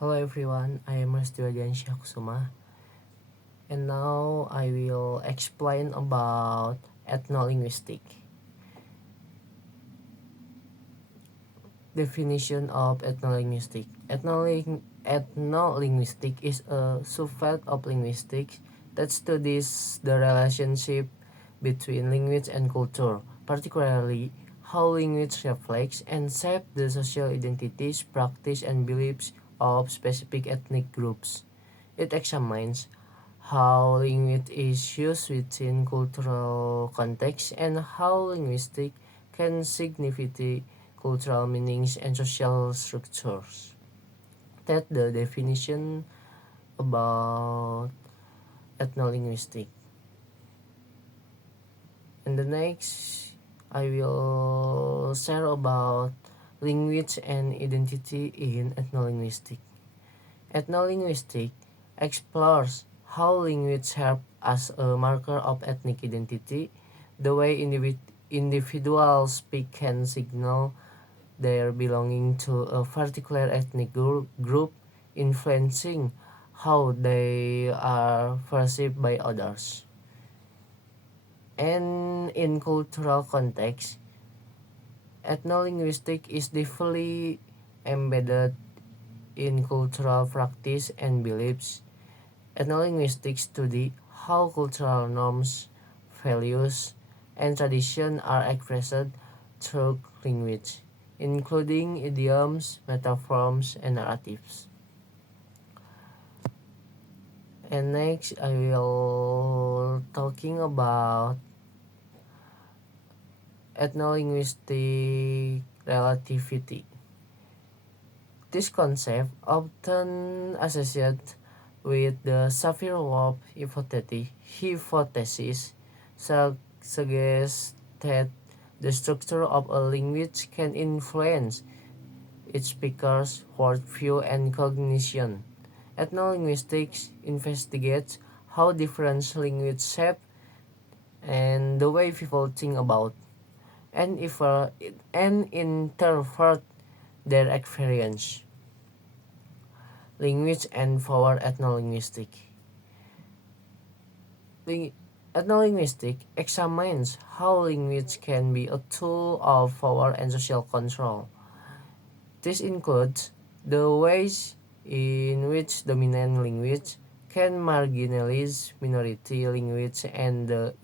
Hello everyone, I am Restuadian Syakusuma, and now I will explain about ethnolinguistic. Definition of ethnolinguistic. Ethnolinguistic is a subfield of linguistics that studies the relationship between language and culture, particularly how language reflects and shapes the social identities, practice, and beliefs of specific ethnic groups. It examines how language is used within cultural contexts and how linguistic can signify cultural meanings and social structures. That's the definition about ethnolinguistic. And the next, I will share about language and identity in ethnolinguistic. Ethnolinguistic explores how language serves as a marker of ethnic identity, the way individuals speak can signal their belonging to a particular ethnic group, influencing how they are perceived by others. And in cultural context, ethnolinguistic is deeply embedded in cultural practice and beliefs. Ethnolinguistics study how cultural norms, values, and tradition are expressed through language, including idioms, metaphors, and narratives. And next, I will talking about ethnolinguistic relativity. This concept, often associated with the Sapir-Whorf hypothesis, suggests that the structure of a language can influence its speaker's worldview and cognition. Ethnolinguistics investigates how different languages shape and the way people think about and interpret their experience. Language and power ethnolinguistic. Ethnolinguistic examines how language can be a tool of power and social control. This includes the ways in which dominant language can marginalize minority language and the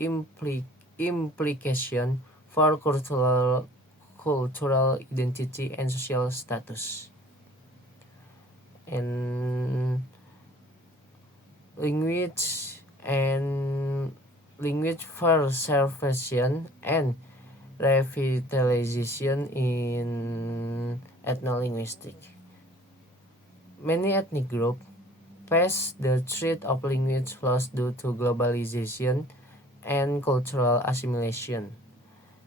implication for cultural identity and social status. And language and language preservation and revitalization in ethnolinguistic. Many ethnic groups face the threat of language loss due to globalization and cultural assimilation.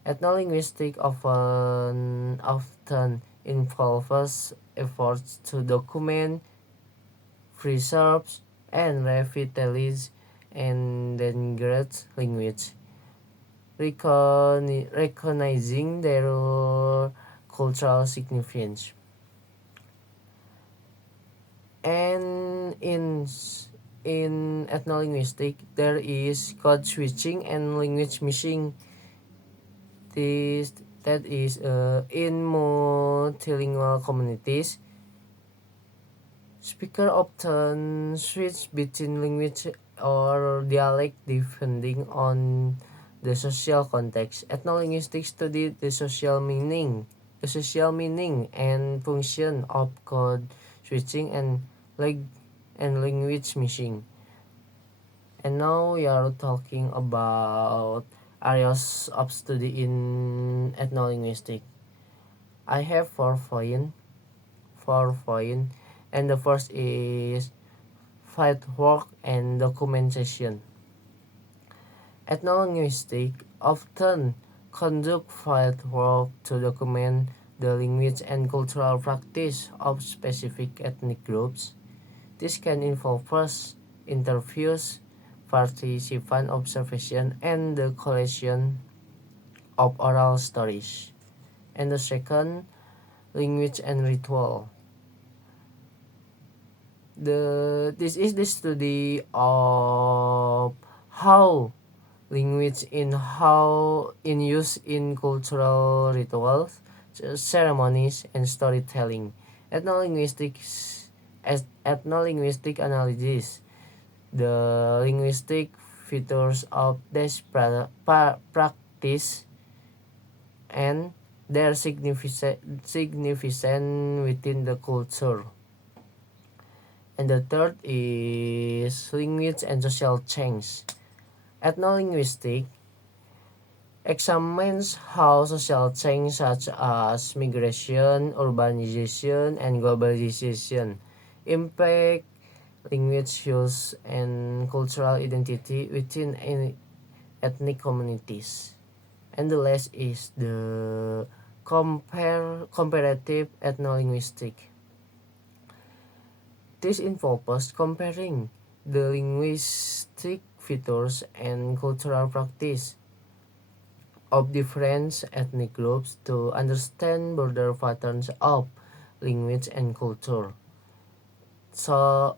Ethnolinguistic often involves efforts to document, preserve, and revitalize endangered language, recognizing their cultural significance. And in ethnolinguistic, there is code switching and language mixing. That is in multilingual communities, speakers often switch between language or dialect depending on the social context. Ethnolinguistics study the social meaning and function of code switching and language mixing. And now we are talking about areas of study in ethnolinguistic. I have 4 points, and the first is field work and documentation. Ethnolinguistic often conduct field work to document the language and cultural practice of specific ethnic groups. This can involve first interviews, participant observation, and the collection of oral stories. And the second, language and ritual. This is the study of how language in use in cultural rituals, ceremonies, and storytelling. Ethnolinguistics as ethnolinguistic analysis, the linguistic features of this practice and their significance within the culture. And the third is language and social change. Ethnolinguistic examines how social change such as migration, urbanization, and globalization impact language use and cultural identity within ethnic communities. And the last is the comparative ethnolinguistic. This involves comparing the linguistic features and cultural practice of different ethnic groups to understand broader patterns of language and culture. So,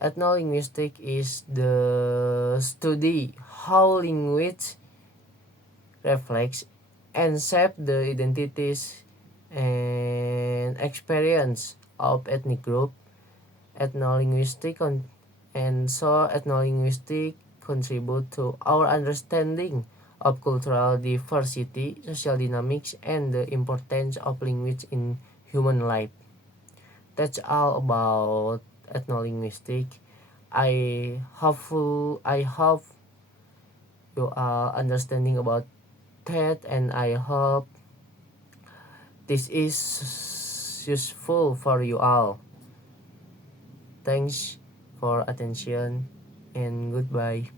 ethnolinguistic is the study how language reflects and shape the identities and experience of ethnic group. Ethnolinguistic contribute to our understanding of cultural diversity, social dynamics, and the importance of language in human life. That's all about ethnolinguistic. I hope you are understanding about that, and I hope this is useful for you all. Thanks for attention and goodbye.